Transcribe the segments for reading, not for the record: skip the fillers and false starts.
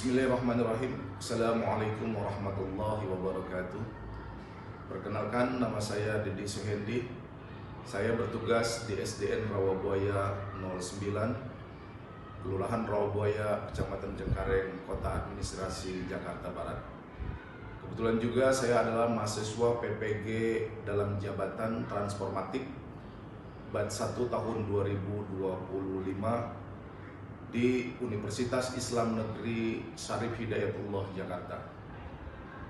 Bismillahirrahmanirrahim. Assalamualaikum warahmatullahi wabarakatuh. Perkenalkan, nama saya Dedi Suhendi. Saya bertugas di SDN Rawabuaya 09, Kelurahan Rawabuaya, Kecamatan Cengkareng, Kota Administrasi Jakarta Barat. Kebetulan juga saya adalah mahasiswa PPG dalam jabatan transformatif batch 1 tahun 2025 di Universitas Islam Negeri Syarif Hidayatullah Jakarta.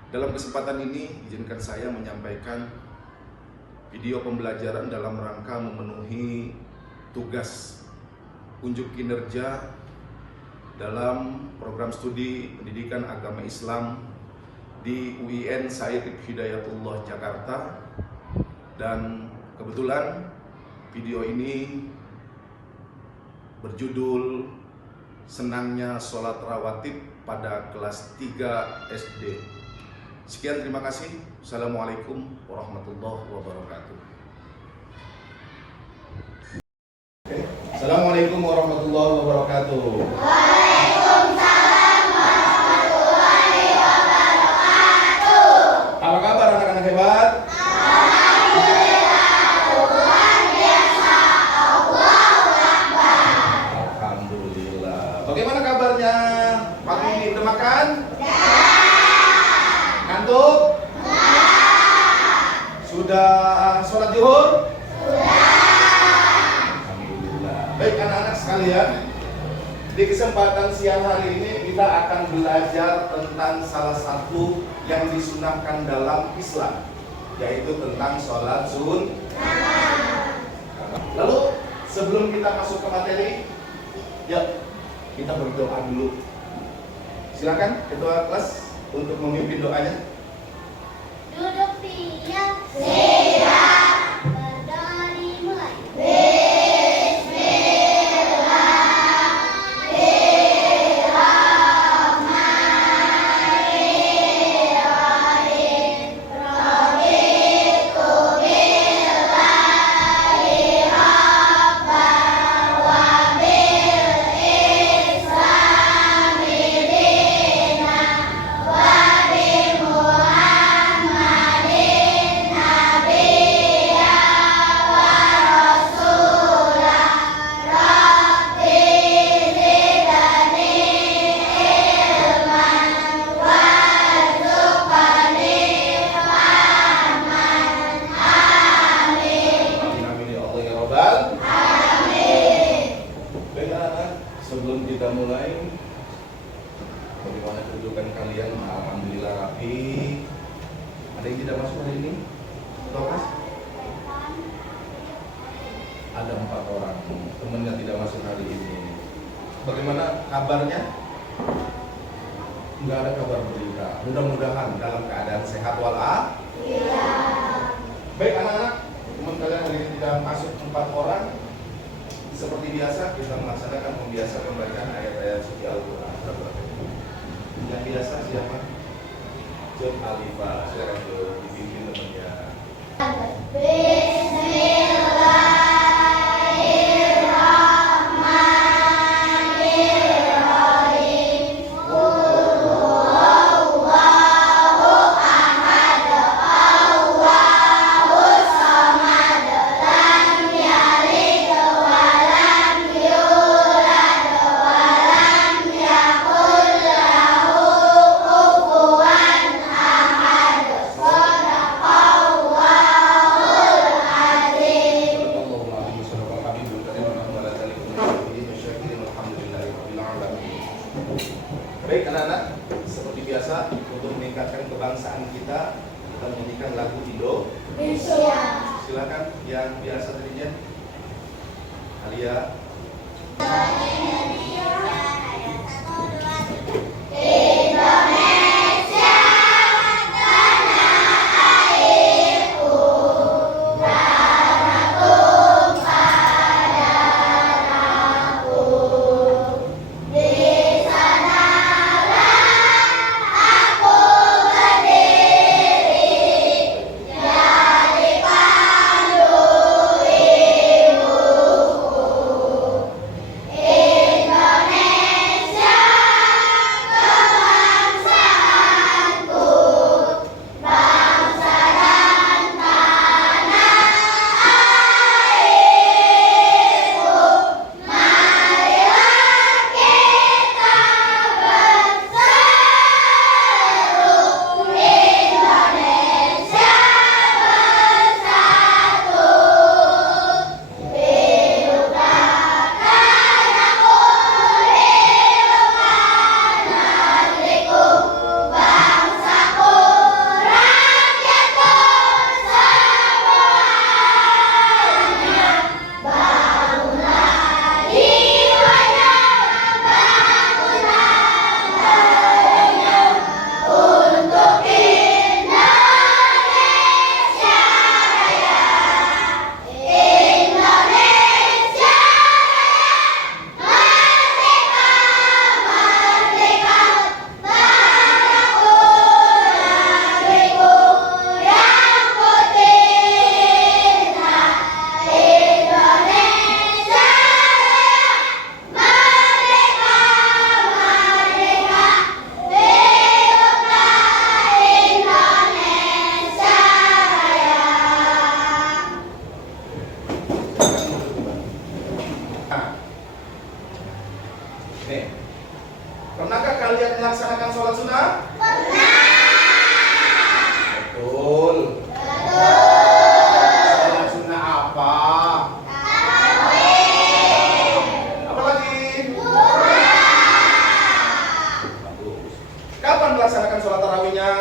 Dalam kesempatan ini izinkan saya menyampaikan video pembelajaran dalam rangka memenuhi tugas unjuk kinerja dalam program studi pendidikan agama Islam di UIN Syarif Hidayatullah Jakarta. Dan kebetulan video ini berjudul Senangnya Sholat Rawatib pada kelas 3 SD. Sekian, terima kasih. Assalamualaikum warahmatullahi wabarakatuh. Assalamualaikum warahmatullahi wabarakatuh. Waalaikumsalam warahmatullahi wabarakatuh. Apa kabar anak-anak hebat? Bagaimana kabarnya pagi ini? Udah makan? Ngantuk? Sudah sholat zuhur? Alhamdulillah. Baik anak-anak sekalian, di kesempatan siang hari ini kita akan belajar tentang salah satu yang disunahkan dalam Islam, yaitu tentang sholat sunnah. Lalu sebelum kita masuk ke materi, ya, kita berdoa dulu. Silakan ketua kelas untuk memimpin doanya. Duduk siap. Siap. Berdoa dimulai. Sebelum kita mulai, bagaimana kedudukan kalian? Alhamdulillah rapi. Ada yang tidak masuk hari ini? Tokas? Ada 4 orang teman yang tidak masuk hari ini. Bagaimana kabarnya? Enggak ada kabar berita. Mudah-mudahan dalam keadaan sehat walafiat. Iya. Baik anak-anak, teman kalian hari ini tidak masuk 4 orang. Seperti biasa kita melaksanakan pembiasa pembacaan ayat-ayat suci Al-Quran. Yang biasa siapa? Jom Alifa, silakan dulu dibimbing temannya. Baik anak-anak, seperti biasa untuk meningkatkan kebangsaan kita menyanyikan lagu Indonesia. Silakan yang biasa tadinya Alia. Indonesia. Nih, pernahkah kalian melaksanakan sholat sunnah? Betul. Sholat sunnah apa? Apa lagi? Bagus. Kapan melaksanakan sholat tarawihnya?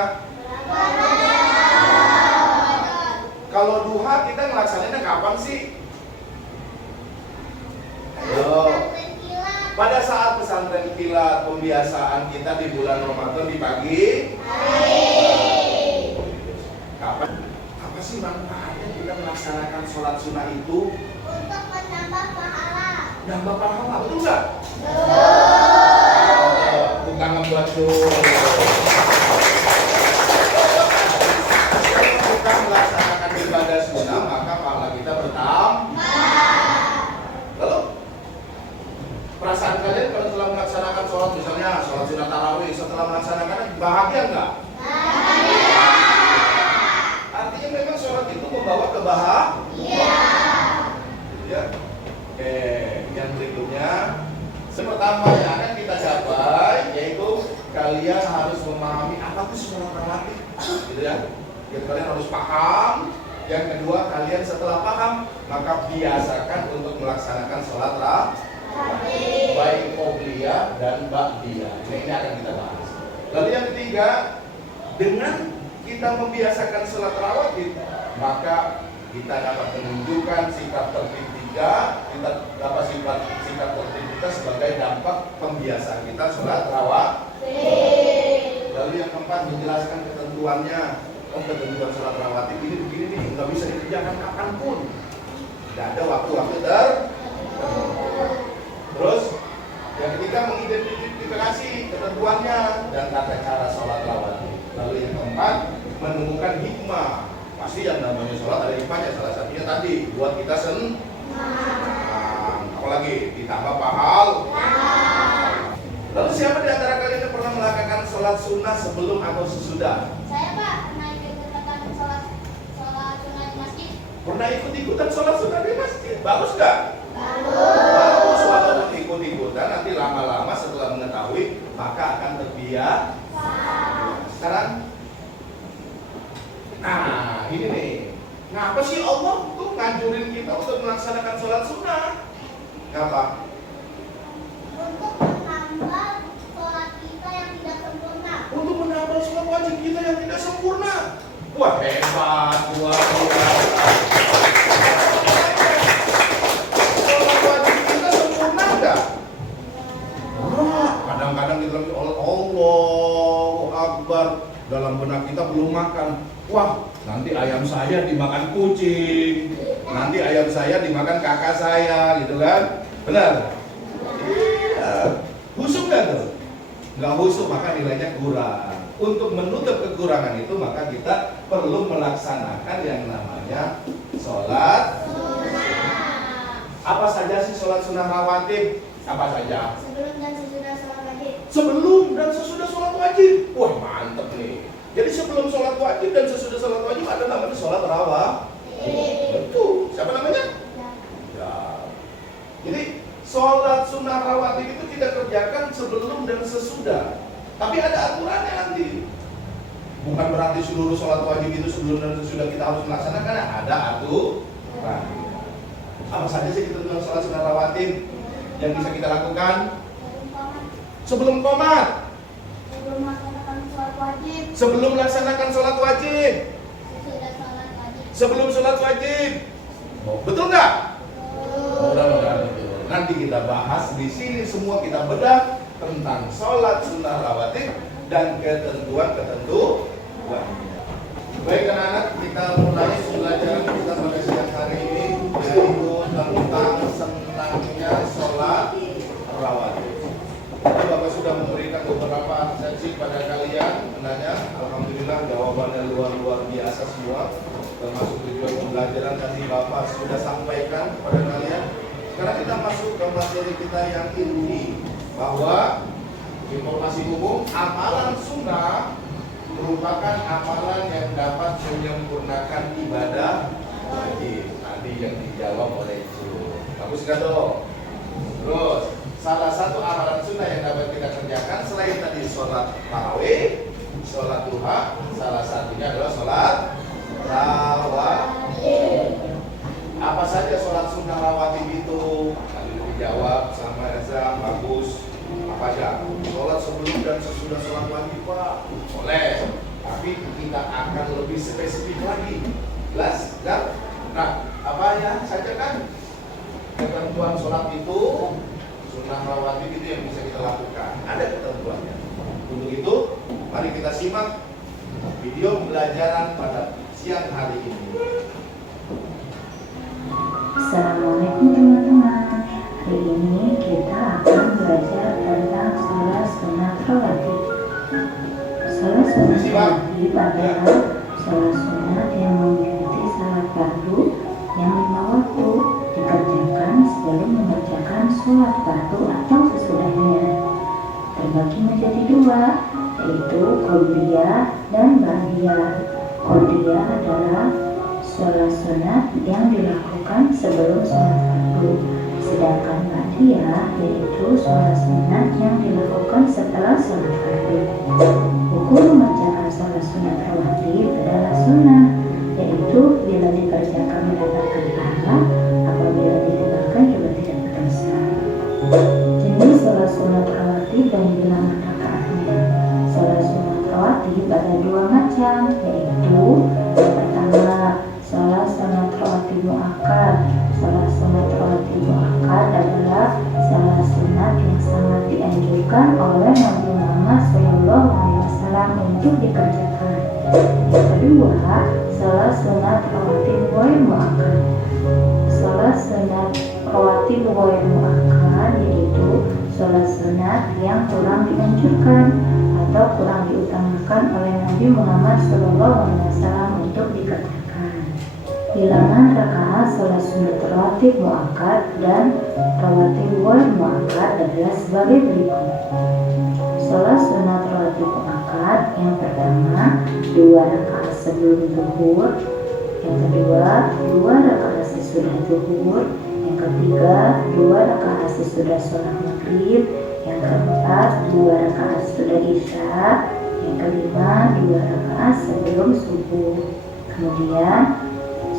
Kalau duha kita ngelaksanainnya kapan sih? Ayo. Pada saat pesantren kilat, pembiasaan kita di bulan Ramadan di pagi hari. Kapan? Apa sih manfaatnya kita melaksanakan sholat sunnah itu? Untuk menambah pahala. Nambah pahala, betul nggak? Tukang ngebacul. Kalau kita melaksanakan ibadah sunnah, maka pahala kita bertambah. Lalu perasaan kalian kalau setelah melaksanakan sholat, misalnya sholat sunnah tarawih, setelah melaksanakannya bahagia nggak? Bahagia. Artinya memang sholat itu membawa kebahagiaan. Ya. Oke, yang berikutnya, pertama yang akan kita capai yaitu kalian harus memahami apa itu sholat rawatib, gitu ya. Jadi kalian harus paham. Yang kedua, kalian setelah paham maka biasakan untuk melaksanakan sholat rawatib, baik qobliyah dan ba'diyah. Ini akan kita bahas. Lalu yang ketiga, dengan kita membiasakan sholat rawatib, maka kita dapat menunjukkan sikap tertib kita dapat sikap tertib kita sebagai dampak pembiasaan kita sholat rawatib. Lalu yang keempat, menjelaskan ketentuannya. Oh, ketentuan sholat rawatib ini begini nih, nggak bisa dikerjakan kapanpun. Tidak ada waktu-waktu tertentu. Terus yang ketiga, mengidentifikasi ketentuannya dan tata cara sholat rawatib. Lalu yang keempat, menemukan hikmah. Pasti yang namanya sholat ada hikmahnya. Salah satunya tadi buat kita senang. Apalagi ditambah pahala. Lalu siapa di antara kalian yang pernah melakukan sholat sunnah sebelum atau sesudah? Saya Pak pernah ikut-ikutan sholat sunnah di masjid. Pernah ikut-ikutan sholat sunnah di masjid? Bagus nggak? Bagus. Bagus. Walaupun ikut-ikutan, nanti lama-lama setelah mengetahui maka akan terbiasa. Sekarang, nah ini nih, ngapa sih Allah tuh nganjurin kita untuk melaksanakan sholat sunnah? Ngapa? Untuk menambah sholat kita yang tidak sempurna. Untuk menambah sholat wajib kita yang tidak sempurna. Wah, hebat, luar biasa. Sholat wajib kita sempurna enggak? Kadang-kadang kita lagi Allahu Akbar, dalam benak kita belum makan. Wah, nanti ayam saya dimakan kucing, nanti ayam saya dimakan kakak saya, gitu kan? Benar? Iya. Husuk nggak tuh? Nggak husuk, maka nilainya kurang. Untuk menutup kekurangan itu, maka kita perlu melaksanakan yang namanya sholat sunnah. Apa saja sih sholat sunnah rawatib? Apa saja? Sebelum dan sesudah sholat wajib. Sebelum dan sesudah sholat wajib. Wah, mantep nih. Jadi sebelum sholat wajib dan sesudah sholat wajib ada namanya sholat rawatib. Betul. Siapa namanya? Ya. Jadi sholat sunnah rawatib itu kita kerjakan sebelum dan sesudah. Tapi ada aturannya nanti. Bukan berarti seluruh sholat wajib itu sebelum dan sesudah kita harus melaksanakan. Ada aturan. Apa saja sih ketentuan sholat sunnah rawatib yang bisa kita lakukan? Sebelum qomat. Sebelum melaksanakan sholat wajib. Sebelum melaksanakan sholat wajib. Sesudah sholat wajib. Sebelum sholat wajib. Oh, betul nggak? Mudah-mudahan betul. Nanti kita bahas di sini semua, kita bedah tentang sholat sunnah rawatib dan ketentuan-ketentuan. Baik anak-anak, kita mulai pembelajaran kita pada siang hari ini, yaitu tentang senangnya sholat rawatib. Jadi Bapak sudah memberikan beberapa absensi pada kalian, menanya, alhamdulillah jawabannya luar biasa semua, termasuk tujuan pembelajaran tadi Bapak sudah sampaikan kepada kalian. Sekarang kita masuk ke materi kita yang inti, bahwa informasi umum, amalan sunnah merupakan amalan yang dapat menyempurnakan ibadah wajib. Tadi yang dijawab oleh Ibu. Bagus kan dong? Terus salah satu amalan sunnah sunnah yang dapat kita kerjakan selain tadi sholat tarawih, sholat duha, salah satunya adalah sholat rawatib. Apa saja sholat sunnah rawatib itu? Tadi dijawab sama Reza, bagus. Apa aja? Sholat sebelum dan sesudah sholat wajib, Pak. Boleh. Tapi kita akan lebih spesifik lagi. Jelas? Ya? Nah, apa ya saja kan? Ketentuan sholat itu, sunnah rawatib itu yang bisa kita lakukan. Ada ketentuannya. Untuk itu, mari kita simak video pembelajaran pada siang hari ini. Assalamualaikum teman-teman. Hari ini kita akan belajar tentang sholat sunat rawatib. Sholat sunat rawatib adalah sholat sunat yang mengikuti sholat fardu yang 5 waktu dikerjakan sebelum mengerjakan sholat fardu atau sesudahnya. Terbagi menjadi 2, yaitu qabliyah dan ba'diyah. Qabliyah adalah sholat sunat yang dilakukan sebelum sholat fardu, sedangkan ba'diyah yaitu sholat sunat yang dilakukan setelah sholat fardu. Hukum mengerjakan sholat sunat rawatib adalah sunnah, yaitu bila dikerjakan mendapatkan pahala, apabila ditinggalkan juga tidak berdosa. Jenis sholat sunat rawatib dan bilangan rakaatnya. Sholat sunat rawatib ada 2 macam, yaitu yang pertama sholat sunat rawatib muakkad. Sholat sunat rawatib muakkad adalah sholat sunat yang sangat dianjurkan oleh Nabi Muhammad SAW untuk dikerjakan. Yang kedua, sholat sunat rawatib ghair muakkad. Sholat sunat rawatib ghair muakkad yaitu sholat sunat yang kurang dianjurkan atau kurang diutamakan oleh Nabi Muhammad SAW untuk dikerjakan. Bilangan rakaat sholat sunat rawatib muakkad dan rawatib ghair muakkad adalah sebagai berikut. Sholat sunat rawatib muakkad yang pertama 2 rakaat sebelum zuhur, yang kedua 2 rakaat sesudah zuhur, yang ketiga 2 rakaat sesudah sholat maghrib, yang keempat 2 rakaat sesudah isya, yang kelima 2 rakaat sebelum subuh. Kemudian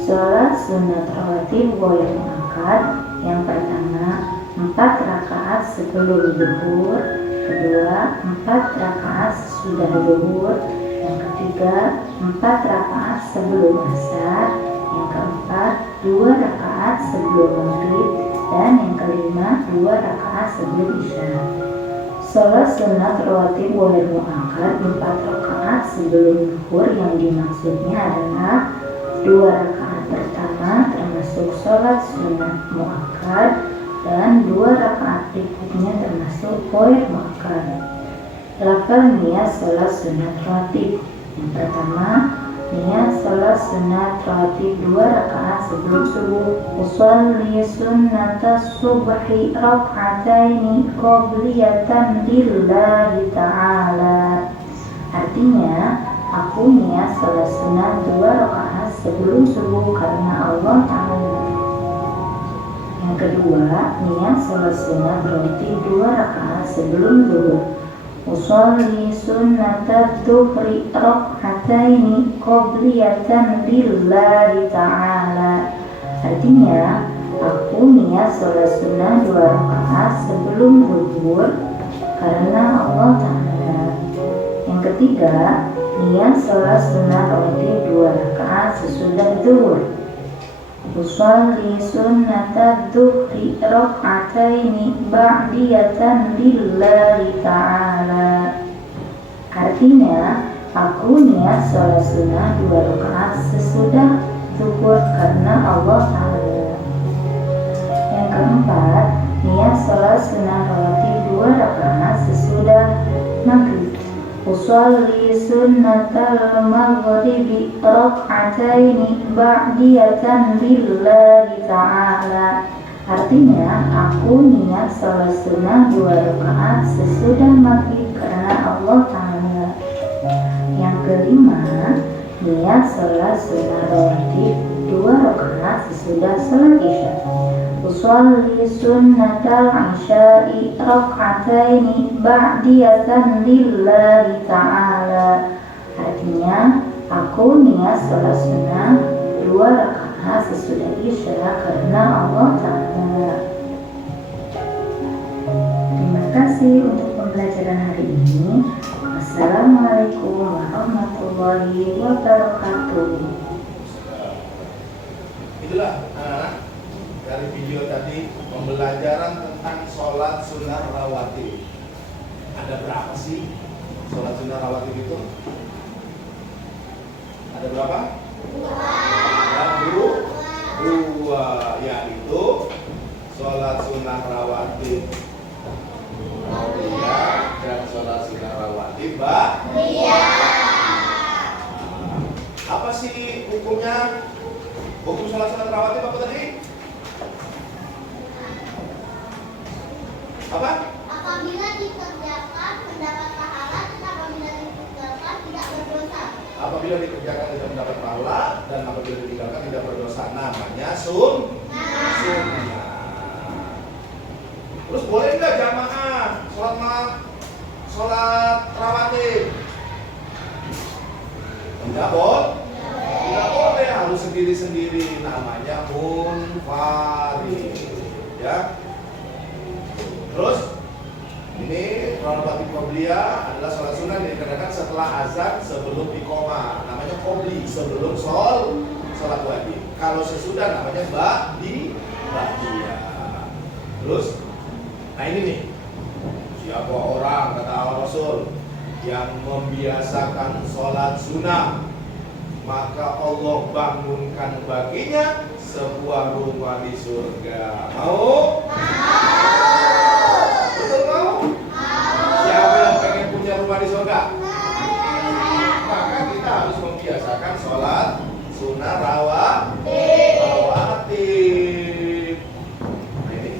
sholat sunat rawatib ghair muakkad yang pertama 4 rakaat sebelum zuhur, kedua 4 rakaat sesudah zuhur, yang ketiga 4 rakaat sebelum asar, yang keempat 2 rakaat sebelum maghrib, dan yang kelima 2 rakaat sebelum isya. Sholat sunat rawatib ghair muakkad 4 rakaat sebelum zuhur yang dimaksudnya adalah 2 rakaat pertama termasuk sholat sunat muakkad dan 2 rakaat berikutnya termasuk ghair muakkad. Lafal niat sholat sunat rawatib. Yang pertama, niat sholat sunat rawatib 2 rakaat sebelum subuh. Usolli sunnata subhi rak'ataini qabliyatan lillahi ta'ala. Artinya, aku niat sholat sunat 2 rakaat sebelum subuh karena Allah Ta'ala. Yang kedua, niat sholat sunat rawatib 2 rakaat sebelum zuhur. Usolli sunnata dhuhri rak'ataini qabliyatan lillahi ta'ala. Artinya, aku niat sholat sunnah 2 rakaat sebelum zuhur karena Allah Ta'ala. Yang ketiga, niat sholat sunnah rawatib 2 rakaat sesudah zuhur. Usolli sunnata dhuhri rak'ataini ba'diyatan lillahi ta'ala. Artinya, aku niat sholat sunnah 2 rakaat sesudah zuhur karena Allah Ta'ala. Yang keempat, niat sholat sunnah rawatib 2 rakaat sesudah maghrib. Usolli sunnatal maghribi rak'ataini ba'diyatan lillahi ta'ala. Artinya, aku niat sholat sunnah 2 rakaat sesudah maghrib karena Allah Ta'ala. Yang kelima, niat sholat sunnah rawatib 2 rakaat sesudah sholat isya. usolli sunnatal isya'i rak'ataini ba'diyatan lillahi ta'ala. Artinya, aku niat sholat sunnah 2 rakaat sesudah isya karena Allah Ta'ala. Terima kasih untuk pembelajaran hari ini. Assalamualaikum warahmatullahi wabarakatuh. Itulah anak-anak dari video tadi pembelajaran tentang sholat sunnah rawatib. Ada berapa sih sholat sunnah rawatib itu? Ada berapa? Ada dua, yaitu sholat sunnah rawatib qabliyah dan sholat sunnah rawatib ba'diyah. Apa sih hukumnya? Hukum sholat sunnah rawatib apa tadi? Apa? Apabila dikerjakan mendapat pahala, dan apabila ditinggalkan tidak berdosa. Apabila dikerjakan tidak mendapat pahala dan apabila ditinggalkan tidak berdosa, namanya sunnah. Terus boleh nggak jamaah sholat rawatib? Tidak boleh, harus sendiri-sendiri, namanya munfarid, ya. Terus ini rawatib qabliyah adalah sholat sunnah yang dikerjakan setelah azan sebelum iqamah, namanya qabli, sebelum sholat wajib. Kalau sesudah namanya ba'diyah. Terus, nah ini nih, siapa orang kata Rasul yang membiasakan sholat sunnah, maka Allah bangunkan baginya sebuah rumah di surga. Mau? Betul mau? Siapa yang pengen punya rumah di surga? Maka kita harus membiasakan sholat sunnah rawatib. Nah, ini.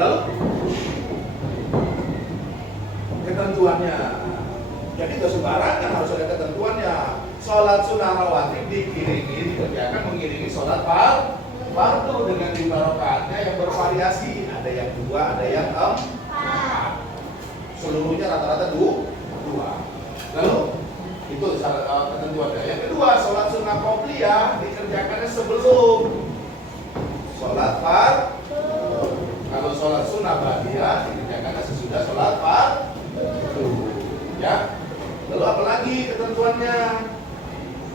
Lalu ketentuannya. Jadi nggak sembarangan, harus ada ketentuannya. Sholat sunnah rawatib dikerjakan mengiringi sholat fardu dengan 5 rakaatnya yang bervariasi. Ada yang 2, ada yang 4. Seluruhnya rata-rata 2. Lalu itu ketentuannya. Yang kedua, sholat sunnah qabliyah dikerjakannya sebelum sholat fardu. Kalau sholat sunnah ba'diyah dikerjakannya sesudah sholat fardu. Ya. Lalu apa lagi ketentuannya?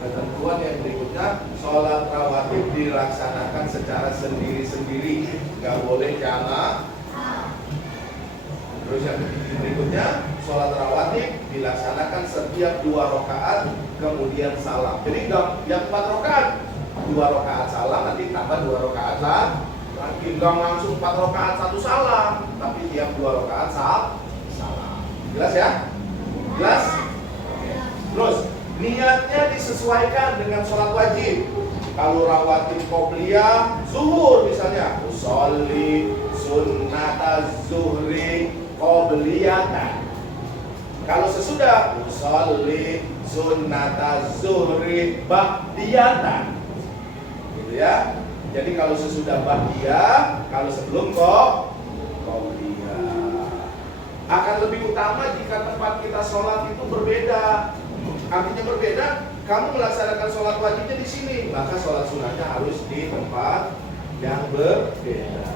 Ketentuan yang berikutnya, sholat rawatib dilaksanakan secara sendiri-sendiri, nggak boleh jamaah. Terus yang berikutnya, sholat rawatib dilaksanakan setiap 2 rakaat kemudian salam. Jadi yang 4 rakaat 2 rakaat salam, nanti tambah 2 rakaat lagi, nggak langsung 4 rakaat 1 salam, tapi tiap 2 rakaat salam. Jelas ya? Jelas? Terus niatnya disesuaikan dengan sholat wajib. Kalau rawatib qabliyah zuhur misalnya, usolli sunnata zuhri qabliyatan. Kalau sesudah, usolli sunnata zuhri ba'diyatan. Gitu ya. Jadi kalau sesudah ba'diyah, kalau sebelum qabliyah. Akan lebih utama jika tempat kita sholat itu berbeda. Artinya berbeda, kamu melaksanakan sholat wajibnya di sini, maka sholat sunnahnya harus di tempat yang berbeda.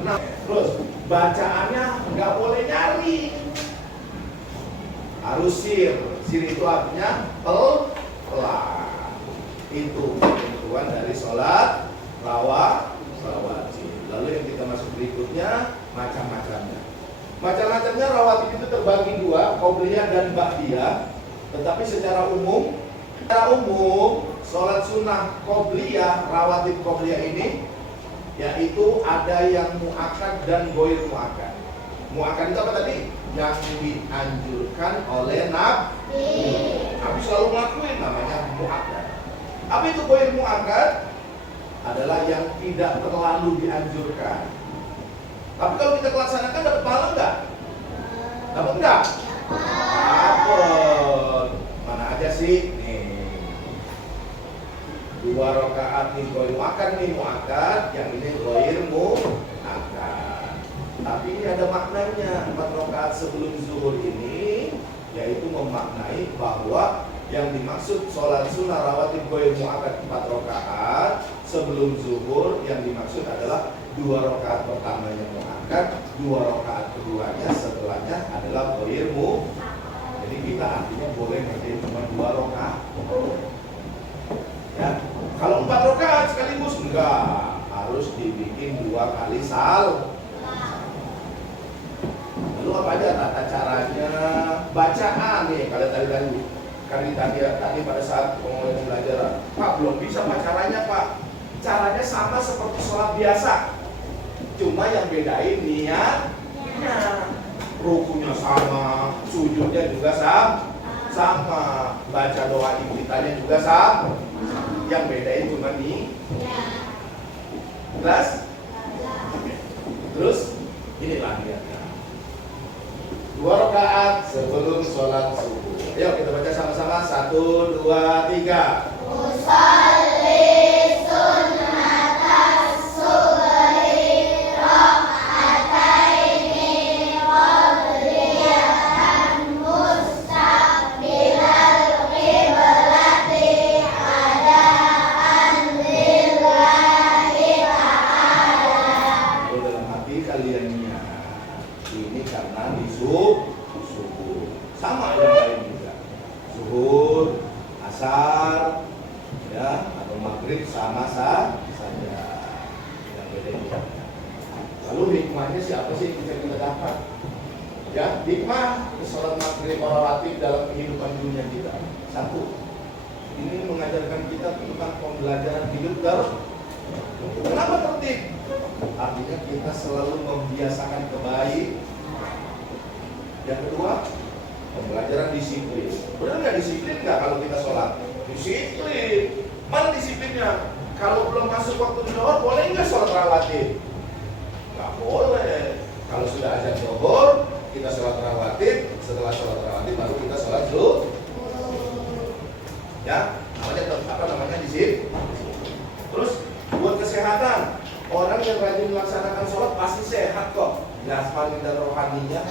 Kenapa? Terus bacaannya nggak boleh nyari, harus sir. Sir itu artinya pelan. Itu ketentuan dari sholat rawatib. Lalu yang kita masuk berikutnya, macam-macamnya. Macam-macamnya rawatib itu terbagi 2, qabliyah dan ba'diyah. Tetapi secara umum sholat sunnah qabliyah, rawatib qabliyah ini yaitu ada yang mu'akkad dan ghair mu'akkad. Mu'akkad itu apa tadi? Yang dianjurkan oleh Nabi. Nabi selalu ngelakuin, namanya mu'akkad. Apa itu ghair mu'akkad? Adalah yang tidak terlalu dianjurkan. Tapi kalau kita laksanakan dapat pahala enggak? Dapat enggak? Dapat. Mana aja sih? Nih. 2 rakaat ini ghair muakkad, yang ini ghair muakkad. Tapi ini ada maknanya. 4 rakaat sebelum zuhur ini yaitu memaknai bahwa yang dimaksud sholat sunnah rawatib ghair muakkad 4 rakaat sebelum zuhur, yang dimaksud adalah 2 rakaat pertamanya muakkad, 2 rakaat keduanya setelahnya adalah ghair muakkad. Jadi kita artinya boleh ngerjain cuma 2 rakaat. Ya, kalau 4 rakaat sekaligus enggak, harus dibikin 2 kali sal. Lalu apa aja tata caranya? Bacaan nih, kalau tadi pada saat pengumuman pembelajaran, Pak belum bisa Pak caranya Pak. Caranya sama seperti sholat biasa, cuma yang bedain niatnya. Rukunya sama, sujudnya juga sama, baca doa iftitahnya juga sama. Yang bedain cuma nih. Jelas? Terus inilah niatnya. 2 rakaat sebelum sholat subuh. Ayo kita baca sama-sama. 1, 2, 3. Usalli sunnatas subhi raka'ataini qabliyatan mustaqbilal qiblati adaan lillahi ta'ala. Dalam hati kalian niat. Ini karena di subuh sama yang lain juga. Zuhur, asar, ya, atau maghrib sama saja. Yang beda niatnya. Lalu hikmahnya siapa sih yang bisa kita dapat? Ya, hikmah sholat maghrib rawatib dalam kehidupan dunia kita. 1, ini mengajarkan kita tentang pembelajaran hidup tertib. Kenapa tertib? Artinya kita selalu membiasakan kebaikan. Yang kedua, pembelajaran disiplin. Benar nggak disiplin nggak kalau kita sholat? Disiplin. Mana disiplinnya? Kalau belum masuk waktu zuhur, boleh nggak sholat rawatib? Nggak boleh. Kalau sudah azan zuhur, kita sholat rawatib. Setelah sholat rawatib, baru kita sholat zuhur. Ya, namanya disiplin. Terus buat kesehatan, orang yang rajin melaksanakan sholat pasti sehat kok. Jasmani dan rohaninya.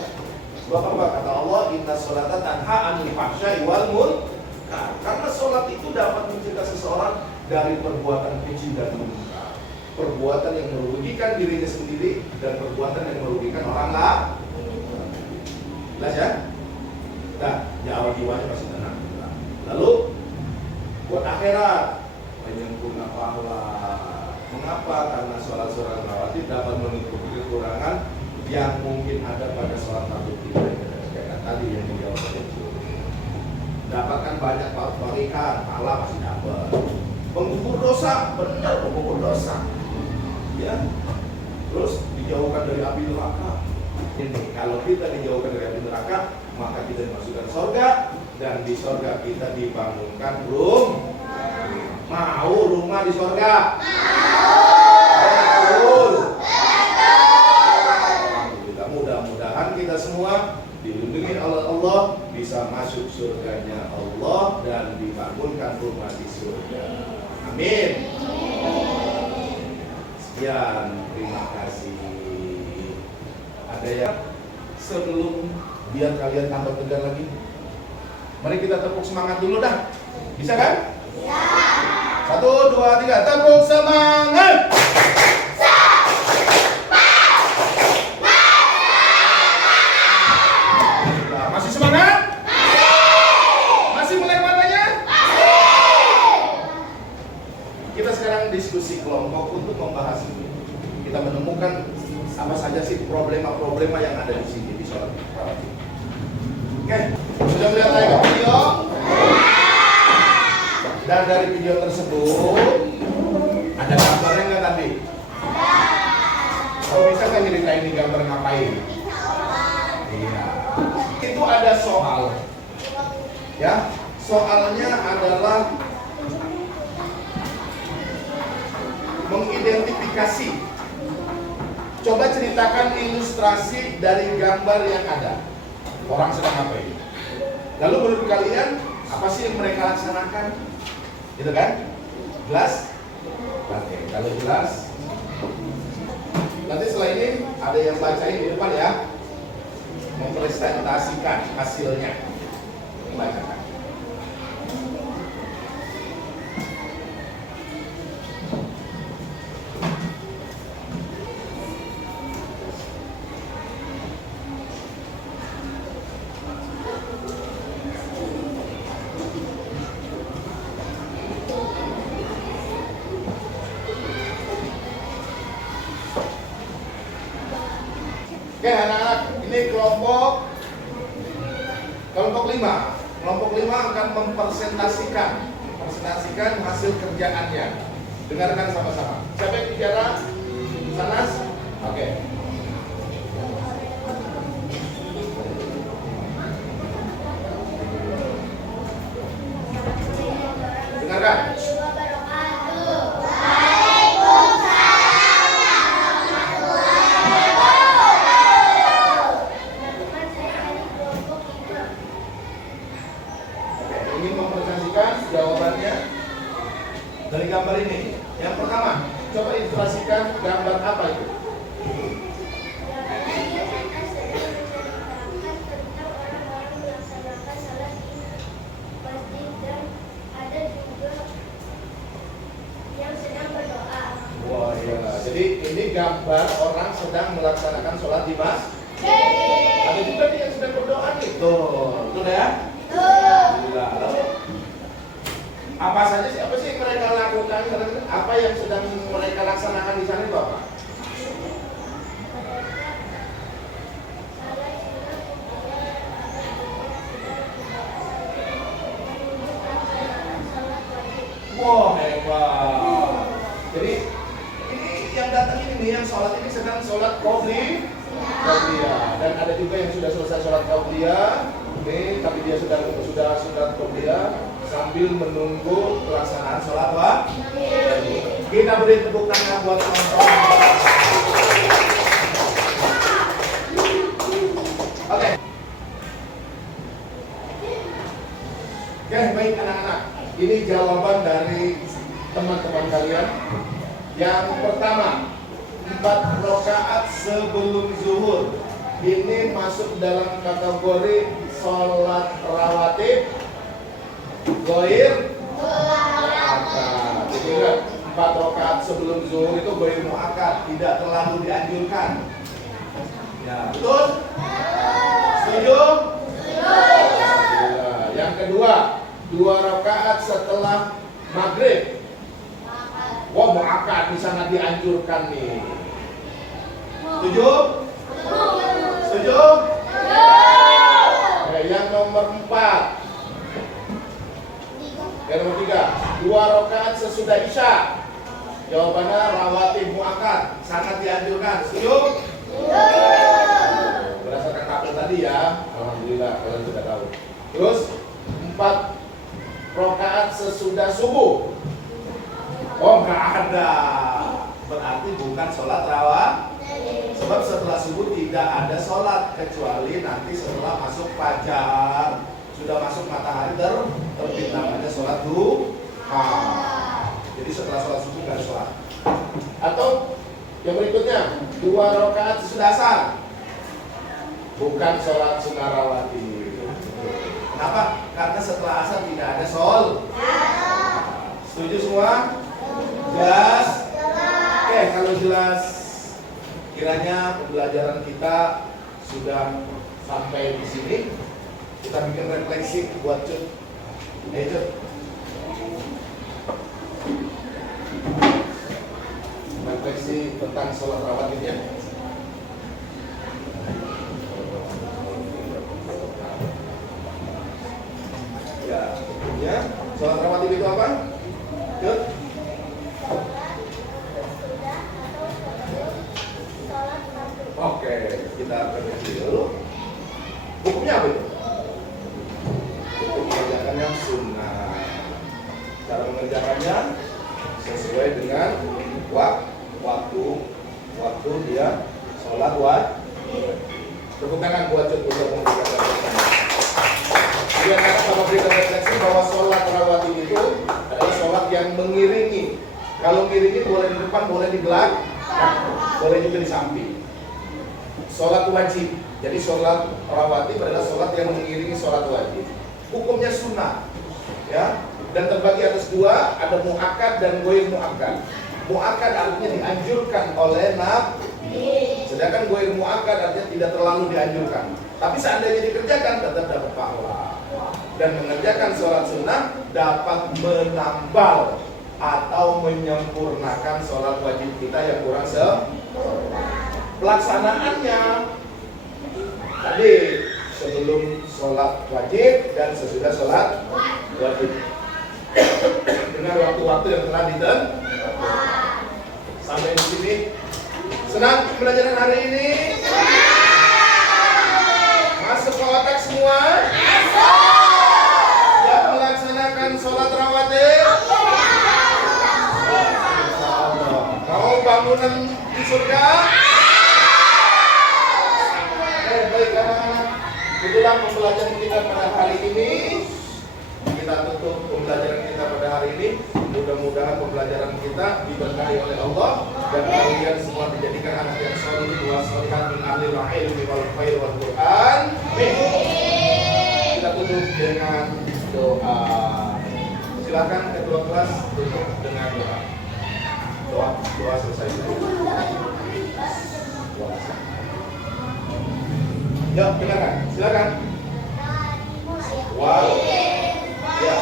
Sebab apa? Kata Allah, inna sholata tanha anil fahsya'i wal munkar. Karena sholat itu dapat mencegah seseorang dari perbuatan keji dan munkar, perbuatan yang merugikan dirinya sendiri dan perbuatan yang merugikan orang lain. Jelas ya? Nah, nyawa jiwanya pasti tenang. Lalu buat akhirat, menyempurna pahala. Mengapa? Karena sholat rawatib dapat menutupi kekurangan yang mungkin ada pada sholat maghrib kita. Kayak tadi yang dijawab oleh Ibu. Dapatkan banyak barikan, pahala masih dapat. Mengukur dosa, benar mengukur dosa. Ya. Terus dijauhkan dari api neraka. Ini kalau kita dijauhkan dari api neraka, maka kita dimasukkan surga, dan di surga kita dibangunkan rumah. Mau rumah di surga? Betul. Mudah-mudahan kita semua dilindungi oleh Allah, bisa masuk surganya Allah dan dibangunkan rumah di surga. Amin. Sekian, terima kasih. Ada yang sebelum biar kalian tambah tegar lagi, mari kita tepuk semangat dulu dah. Bisa kan? Bisa. 1, 2, 3, tepuk semangat. Masih semangat? Masih melek matanya? Kita sekarang diskusi kelompok untuk membahas ini. Kita menemukan apa saja sih problema-problema yang ada di sini di sholat rawatib. Oke, sudah melihat lagi video? Dan dari video tersebut ada gambarnya nggak tadi? Oh, bisa kan nyeritain ini gambar ngapain? Iya. Itu ada soal. Ya, soalnya adalah mengidentifikasi. Coba ceritakan ilustrasi dari gambar yang ada. Orang sedang ngapain? Lalu menurut kalian apa sih yang mereka laksanakan? Gitu kan? Jelas? Oke, kalau jelas. Nanti setelah ini ada yang bacain di depan ya, mempresentasikan hasilnya. Bacakan. Oke anak-anak, ini kelompok 5. Kelompok 5 akan mempresentasikan hasil kerjaannya. Dengarkan sama-sama. Siapa yang bicara? Sanas? Oke. Dengarkan. Ingin mempresentasikan jawabannya dari gambar ini. Yang pertama, coba ilustrasikan gambar apa itu? Wah ya, jadi ini gambar orang sedang melaksanakan sholat di masjid. Ada juga nih yang sedang berdoa nih. Betul ya? Alhamdulillah. Lalu apa saja sih? Apa sih yang mereka lakukan? Apa yang sedang mereka laksanakan di sana itu apa? Wah hebat. Jadi ini yang datang ini nih, yang sholat ini sedang sholat qabliyah. Dan ada juga yang sudah selesai sholat qabliyah. Nih, tapi dia sudah qabliyah sambil menunggu pelaksanaan sholat wajib. Kita beri tepuk tangan buat teman-teman. Oke. Oke, baik anak-anak. Ini jawaban dari teman-teman kalian. Yang pertama, 4 rakaat sebelum zuhur. Ini masuk dalam kategori sholat rawatib goir mu'akkad. Jadi ingat, 4 rakaat sebelum zuhur itu goir mu'akkad, tidak terlalu dianjurkan. Ya, betul? Setuju? Ya. Yang kedua, 2 rakaat setelah maghrib. Wah, mu'akkad di sangat dianjurkan nih. Setuju? Setuju? Yang nomor 4. Yang nomor 3, 2 rakaat sesudah isya. Jawabannya rawatib mu'akkad, sangat dianjurkan. Setuju? Berdasarkan tabel tadi ya. Alhamdulillah kalian sudah tahu. Terus 4 rakaat sesudah subuh. Oh nggak ada. Berarti bukan sholat rawatib. Sebab setelah subuh tidak ada sholat kecuali nanti setelah masuk fajar, sudah masuk matahari terbit, namanya sholat duha. Jadi setelah sholat subuh nggak ada sholat. Atau yang berikutnya 2 rakaat sesudah asar, bukan sholat sunnah rawatib. Kenapa? Karena setelah asar tidak ada sholat. Setuju semua? Jelas? Oke, kalau jelas, kiranya pembelajaran kita sudah sampai di sini. Kita bikin refleksi buat Cut. Cut. Refleksi tentang sholat rawatibnya. Ya, sholat rawatib itu apa? Cut. Oke, kita revisi dulu. Hukumnya apa itu? Hukum mengerjakannya sunnah. Cara mengerjakannya sesuai dengan waktu dia sholat wajib. Tepuk tangan buat Cut untuk memberikan refleksi. Dia akan memberikan refleksi bahwa sholat rawatib itu adalah sholat yang mengiringi Kalau ngiringin boleh di depan, boleh di belakang, boleh juga di samping. Sholat wajib. Jadi sholat rawatib adalah sholat yang mengiringi sholat wajib. Hukumnya sunnah, ya. Dan terbagi atas dua, ada muakkad dan ghair muakkad. Muakkad artinya dianjurkan oleh Nabi, sedangkan ghair muakkad artinya tidak terlalu dianjurkan. Tapi seandainya dikerjakan tetap dapat pahala. Dan mengerjakan sholat sunnah dapat menambal atau menyempurnakan sholat wajib kita yang kurang sempurna. Pelaksanaannya tadi sebelum sholat wajib dan sesudah sholat wajib dengan waktu-waktu yang telah ditentukan. Sampai di sini senang pembelajaran hari ini? Masuk ke otak semua? Siap melaksanakan sholat rawatib? Mau bangunan di surga? Baik anak-anak, itulah pembelajaran kita pada hari ini. Kita tutup pembelajaran kita pada hari ini. Mudah-mudahan pembelajaran kita diberkahi oleh Allah dan kalian semua dijadikan anak yang saleh wa shalihat min ahli ilmi wal khair wal Quran. Kita tutup dengan doa. Silakan ketua kelas tutup dengan doa. Doa selesai. Ya, dengarkan. Silakan. Wow. Ya.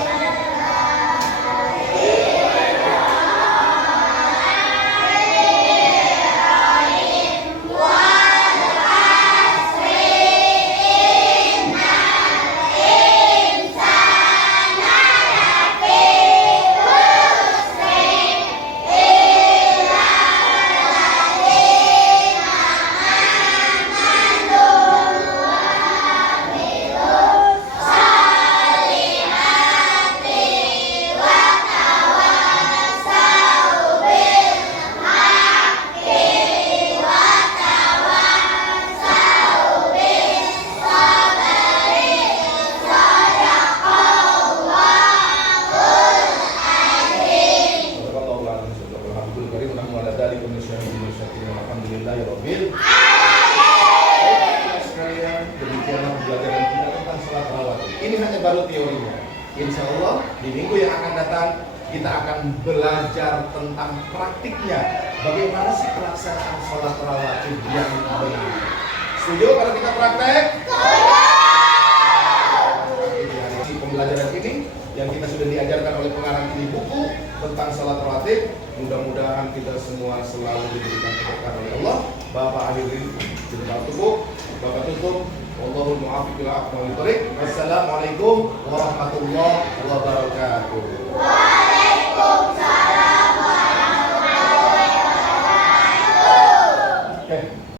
Ini hanya baru teorinya. Insya Allah di minggu yang akan datang kita akan belajar tentang praktiknya. Bagaimana sih pelaksanaan sholat rawatib yang benar? Setuju kalau kita praktek? Di pembelajaran ini yang kita sudah diajarkan oleh pengarang ini buku tentang sholat rawatib, mudah-mudahan kita semua selalu diberikan keberkahan oleh Allah. Bapak akhirin sudah tutup, Bapak tutup. Wallahul muwaffiq ila aqwamit thoriq. Wassalamualaikum warahmatullahi wabarakatuh.